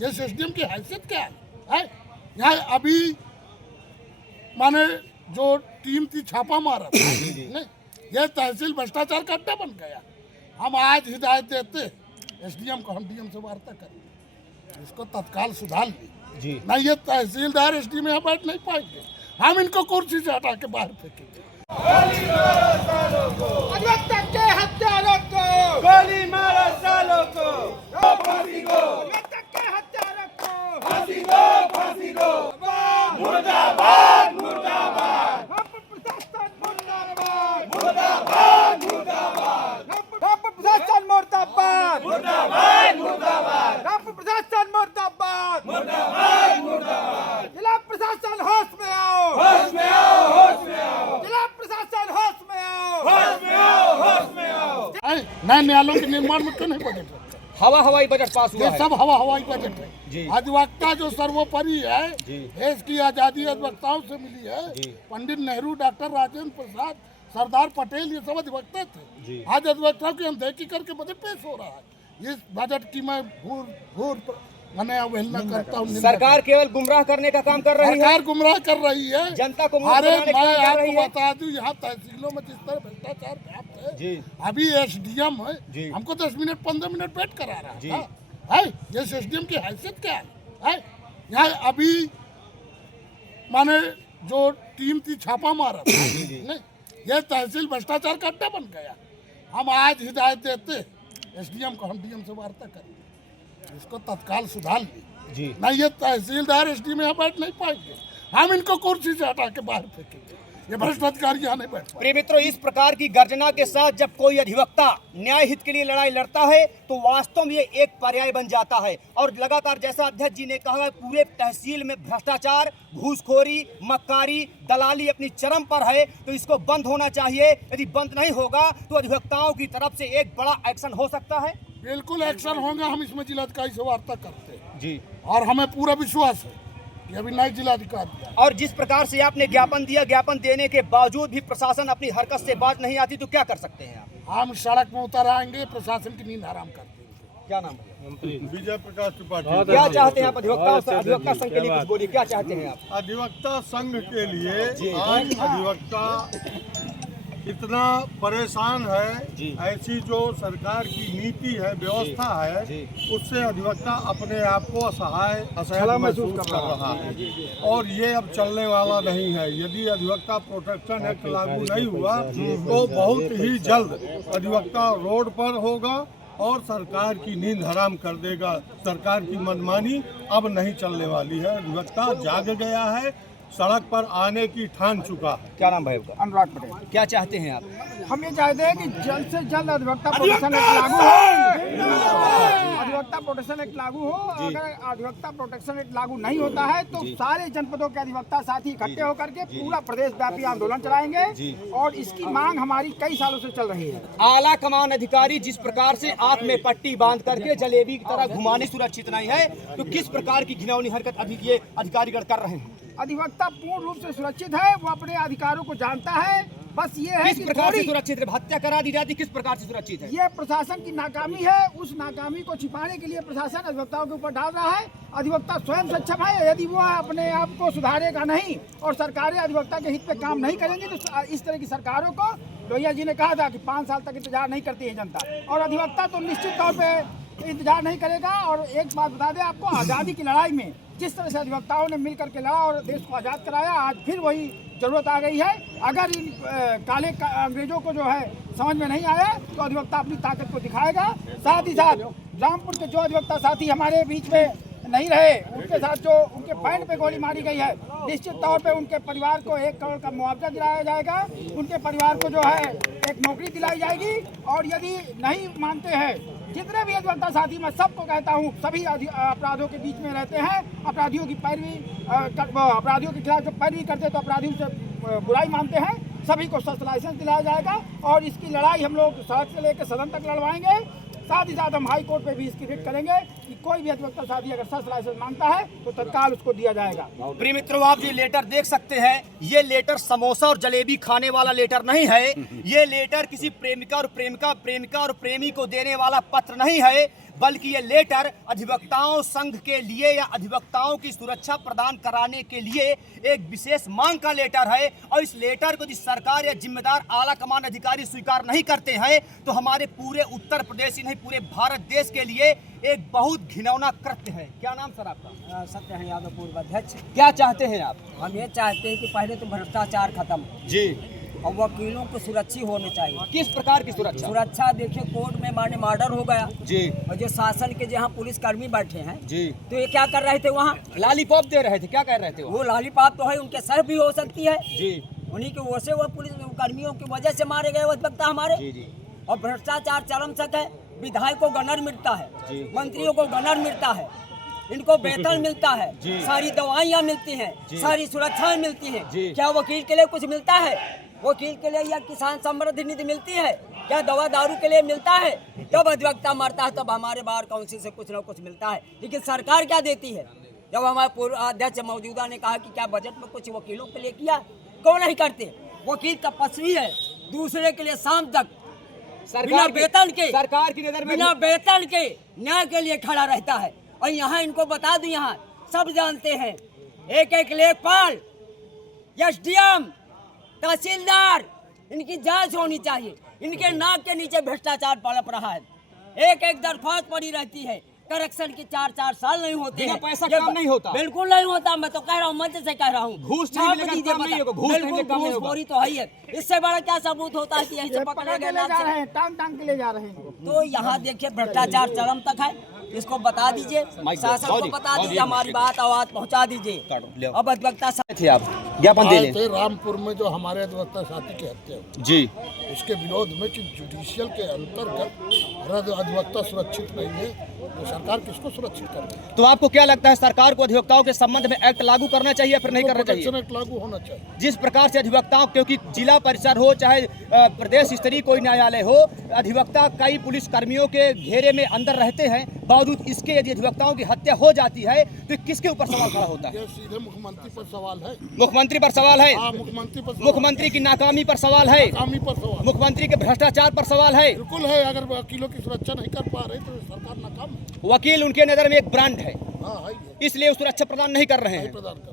ये एसडीएम की हैसियत क्या है? यहाँ अभी माने जो टीम थी छापा मारा था नहीं, ये तहसील भ्रष्टाचार का अड्डा बन गया। हम आज हिदायत देते एसडीएम को, हम डीएम से वार्ता करेंगे, इसको तत्काल सुधार ली। नहीं ये तहसीलदार एसडीएम यहाँ बैठ नहीं पाएंगे, हम इनको कुर्सी से हटा के बाहर फेंकेंगे। अधिवक्ता के हत्यारों को गोली मारो सालों को, फांसी को, अधिवक्ता के हत्यारों को फांसी दो, फांसी दो, मुर्दाबाद मुर्दाबाद, प्रशासन मुर्दाबाद, मुर्दाबाद मुर्दाबाद, प्रशासन मुर्दाबाद, मुर्दाबाद मुर्दाबाद, प्रशासन मुर्दाबाद, मुर्दाबाद मुर्दाबाद, जिला प्रशासन होश में आओ, होश में आओ, होश में आओ, जिला प्रशासन होश में आओ, होश में आओ, होश में आओ। नए न्यायालयों के निर्माण में क्यों नहीं बजट रखा? हवाई बजट पास हुआ ये है। सब हवाई बजट है। जी। अधिवक्ता जो सर्वोपरि है, जी। देश की आजादी अधिवक्ताओं से मिली है। जी। पंडित नेहरू, डॉक्टर राजेंद्र प्रसाद, सरदार पटेल, ये सब अधिवक्ता जी। थे। आज अधिवक्ताओं की अनदेखी करके बजट पेश हो रहा है। इस बजट की मैं घूर मैंने अवहेलना करता हूँ। सरकार केवल गुमराह करने का काम कर रही है, सरकार गुमराह कर रही है, जनता को मूर्ख अरे बनाने का मैं काम कर रही आपको है। बता दूं, यहाँ तहसीलों में जिस तरह भ्रष्टाचार व्याप्त है, जी। अभी एसडीएम जी। हमको 10 मिनट 15 मिनट वेट करा रहा जी। था। है ये एसडीएम की हैसियत क्या है? यहाँ अभी माने जो टीम थी छापा मारा था नहीं, ये तहसील भ्रष्टाचार का अड्डा बन गया। हम आज हिदायत देते एसडीएम को, हम डीएम से वार्ता करेंगे, इसको तत्काल सुधार ली। नहीं ये तहसीलदार एसडीएम यहाँ बैठ नहीं पाएंगे, हम इनको कुर्सी से हटा के बाहर फेंकेंगे। ये भ्रष्ट अधिकारी यहाँ नहीं बैठ पाएंगे। प्रिय मित्रों, इस प्रकार की गर्जना के साथ जब कोई अधिवक्ता न्याय हित के लिए लड़ाई लड़ता है तो वास्तव में ये एक पर्याय बन जाता है। और लगातार जैसा अध्यक्ष जी ने कहा, पूरे तहसील में भ्रष्टाचार, घूसखोरी, मक्कारी, दलाली अपनी चरम पर है, तो इसको बंद होना चाहिए। यदि बंद नहीं होगा तो अधिवक्ताओं की तरफ से एक बड़ा एक्शन हो सकता है। बिल्कुल एक्शन होगा। हम इसमें जिलाधिकारी से वार्ता करते हैं जी, और हमें पूरा विश्वास है कि अभी नए जिलाधिकारी है। और जिस प्रकार से आपने ज्ञापन दिया, ज्ञापन देने के बावजूद भी प्रशासन अपनी हरकत से बात नहीं आती, तो क्या कर सकते हैं आप? हम सड़क में उतर आएंगे, प्रशासन की नींद हराम कर देंगे। क्या नाम है? विजय प्रकाश त्रिपाठी। क्या चाहते हैं आप अधिवक्ताओं से? अधिवक्ता संघ के लिए कुछ बोलिए, क्या चाहते हैं आप? अधिवक्ता संघ के लिए आज अधिवक्ता इतना परेशान है, ऐसी जो सरकार की नीति है, व्यवस्था है, उससे अधिवक्ता अपने आप को असहाय महसूस कर रहा है और ये अब चलने वाला नहीं है। यदि अधिवक्ता प्रोटेक्शन एक्ट लागू नहीं हुआ तो बहुत ही जल्द अधिवक्ता रोड पर होगा और सरकार की नींद हराम कर देगा। सरकार की मनमानी अब नहीं चलने वाली है। अधिवक्ता जाग गया है, सड़क पर आने की ठान चुका है। क्या नाम भाई आपका? अनुराग पटेल। क्या चाहते हैं आप? हम ये चाहते हैं कि जल्द से जल्द अधिवक्ता प्रोटेक्शन एक्ट लागू हो। अधिवक्ता प्रोटेक्शन एक्ट लागू हो। अगर अधिवक्ता प्रोटेक्शन एक्ट लागू नहीं होता है तो सारे जनपदों के अधिवक्ता साथी इकट्ठे होकर के पूरा प्रदेश व्यापी आंदोलन चलाएंगे और इसकी मांग हमारी कई सालों से चल रही है। आला कमान अधिकारी जिस प्रकार से आंख में पट्टी बांध करके जलेबी की तरह घुमाने सुरक्षित नहीं है, तो किस प्रकार की घिनौनी हरकत अभी ये अधिकारीगण कर रहे हैं? अधिवक्ता पूर्ण रूप से सुरक्षित है, वो अपने अधिकारों को जानता है। बस ये है किस कि प्रकार से थोड़ी सुरक्षित है? हत्या करा दी जाती, किस प्रकार से सुरक्षित है? ये प्रशासन की नाकामी है। उस नाकामी को छिपाने के लिए प्रशासन अधिवक्ताओं के ऊपर डाल रहा है। अधिवक्ता स्वयं सक्षम है, यदि वो अपने आप को सुधारेगा नहीं और सरकारें अधिवक्ता के हित पे काम नहीं करेंगी तो इस तरह की सरकारों को, लोहिया जी ने कहा था कि 5 साल तक इंतजार नहीं करती है जनता, और अधिवक्ता तो निश्चित तौर पे इंतजार नहीं करेगा। और एक बात बता दें आपको, आज़ादी की लड़ाई में जिस तरह से अधिवक्ताओं ने मिल करके लड़ा और देश को आज़ाद कराया, आज फिर वही जरूरत आ गई है। अगर इन काले अंग्रेजों को जो है समझ में नहीं आया तो अधिवक्ता अपनी ताकत को दिखाएगा। साथ ही साथ रामपुर के जो अधिवक्ता साथी हमारे बीच में नहीं रहे, उनके साथ जो उनके पैंट पे गोली मारी गई है, निश्चित तौर पे उनके परिवार को 1 करोड़ का मुआवजा दिलाया जाएगा। उनके परिवार को जो है एक नौकरी दिलाई जाएगी। और यदि नहीं मानते हैं, जितने भी अधिवक्ता साथी, मैं सबको कहता हूँ, सभी अपराधों के बीच में रहते हैं, अपराधियों की पैरवी, अपराधियों के खिलाफ जब पैरवी करते हैं तो अपराधियों से बुराई मानते हैं, सभी को शस्त्र लाइसेंस दिलाया जाएगा। और इसकी लड़ाई हम लोग सड़क से लेकर सदन तक लड़वाएंगे। साथ ही साथ हम हाई कोर्ट पे भी इसकी रिट करेंगे। कि कोई भी अधिवक्ता साथी अगर शस्त्र लाइसेंस मांगता है तो तत्काल उसको दिया जाएगा। प्रिय मित्रों, आप ये लेटर देख सकते हैं। ये लेटर समोसा और जलेबी खाने वाला लेटर नहीं है। ये लेटर किसी प्रेमिका और प्रेमी को देने वाला पत्र नहीं है, बल्कि ये लेटर अधिवक्ताओं संघ के लिए या अधिवक्ताओं की सुरक्षा प्रदान कराने के लिए एक विशेष मांग का लेटर है। और इस लेटर को यदि सरकार या जिम्मेदार आला कमान अधिकारी स्वीकार नहीं करते हैं तो हमारे पूरे उत्तर प्रदेश ही नहीं पूरे भारत देश के लिए एक बहुत घिनौना कृत्य है। क्या नाम सर आपका? सत्यनारायण यादव पूर्व अध्यक्ष। क्या चाहते हैं आप? हम ये चाहते हैं कि पहले तो भ्रष्टाचार खत्म जी, और वकीलों को सुरक्षित होने चाहिए। किस प्रकार की सुरक्षा? सुरक्षा देखिए, कोर्ट में माने मर्डर हो गया जी, और जो शासन के जहाँ पुलिसकर्मी बैठे हैं जी, तो ये क्या कर रहे थे वहाँ? लॉलीपॉप दे रहे थे। क्या कह रहे थे वो लॉलीपॉप तो है, उनके सर भी हो सकती है जी, उन्हीं के वजह से वो पुलिस कर्मियों की वजह से मारे गए अधिवक्ता हमारे। जी, जी, और भ्रष्टाचार चरम तक है। विधायक को गनर मिलता है, मंत्रियों को गनर मिलता है, इनको वेतन मिलता है, सारी दवाइयाँ मिलती हैं, सारी सुरक्षाएं मिलती हैं। क्या वकील के लिए कुछ मिलता है? वकील के लिए या किसान समृद्धि निधि मिलती है? क्या दवा दारू के लिए मिलता है? जब अधिवक्ता मरता है तब हमारे बार काउंसिल से कुछ न कुछ मिलता है, लेकिन सरकार क्या देती है? जब हमारे पूर्व अध्यक्ष मौजूदा ने कहा कि क्या बजट में कुछ वकीलों के लिए किया, क्यों नहीं करते? वकील तपस्वी है, दूसरे के लिए शाम तक बिना वेतन के, सरकार की नजर में बिना वेतन के न्याय के लिए खड़ा रहता है। और यहाँ इनको बता दूं, यहाँ सब जानते हैं, एक एक लेखपाल, एसडीएम, तहसीलदार, इनकी जांच होनी चाहिए। इनके नाक के नीचे भ्रष्टाचार पलप रहा है। एक एक दरख्वास्त पड़ी रहती है, करेक्शन की 4-4 साल नहीं होते हैं। पैसा काम नहीं होता, बिल्कुल नहीं होता। मैं तो कह रहा हूँ, मंच से कह रहा हूँ, घूस नहीं मिलेगा, काम नहीं होगा, घूस नहीं मिलेगा, काम नहीं होगा। घूसखोरी तो है ही है। इससे बड़ा क्या सबूत होता है कि यहीं से ये पकड़े पकड़ के गए ले नाम जा से? रहे हैं, टांग के ले जा रहे हैं। तो यहाँ देखिए भ्रष्टाचार चरम तक है। इसको बता दीजिए, शासन को बता दीजिए, हमारी बात आवाज पहुँचा दीजिए। अब अधिवक्ता थे आप ज्ञापन दे आए थे रामपुर में जो हमारे अधिवक्ता साथी की हत्या हुई, जी, उसके विरोध में कि जुडिशियल के अंतर्गत अधिवक्ता सुरक्षित नहीं है, तो सरकार किसको सुरक्षित कर रही है? तो आपको क्या लगता है सरकार को अधिवक्ताओं के संबंध में एक्ट लागू करना चाहिए या फिर नहीं करना चाहिए? प्रोटेक्शन एक्ट लागू होना चाहिए। जिस प्रकार से अधिवक्ताओं, क्योंकि जिला परिषद हो चाहे प्रदेश स्तरीय कोई न्यायालय हो, अधिवक्ता कई पुलिस कर्मियों के घेरे में अंदर रहते हैं, बावजूद इसके यदि अधिवक्ताओं की हत्या हो जाती है तो किसके ऊपर सवाल खड़ा होता है? ये सीधे मुख्यमंत्री पर सवाल है। मुख्यमंत्री पर सवाल है, हाँ, मुख्यमंत्री पर सवाल, मुख्यमंत्री की नाकामी पर सवाल है, नाकामी पर सवाल, मुख्यमंत्री के भ्रष्टाचार पर सवाल है। बिल्कुल है। अगर वकीलों की सुरक्षा नहीं कर पा रहे तो सरकार नाकाम है। वकील उनके नजर में एक ब्रांड है, हाँ है, ये इसलिए वो सुरक्षा प्रदान नहीं कर रहे हैं। प्रदान कर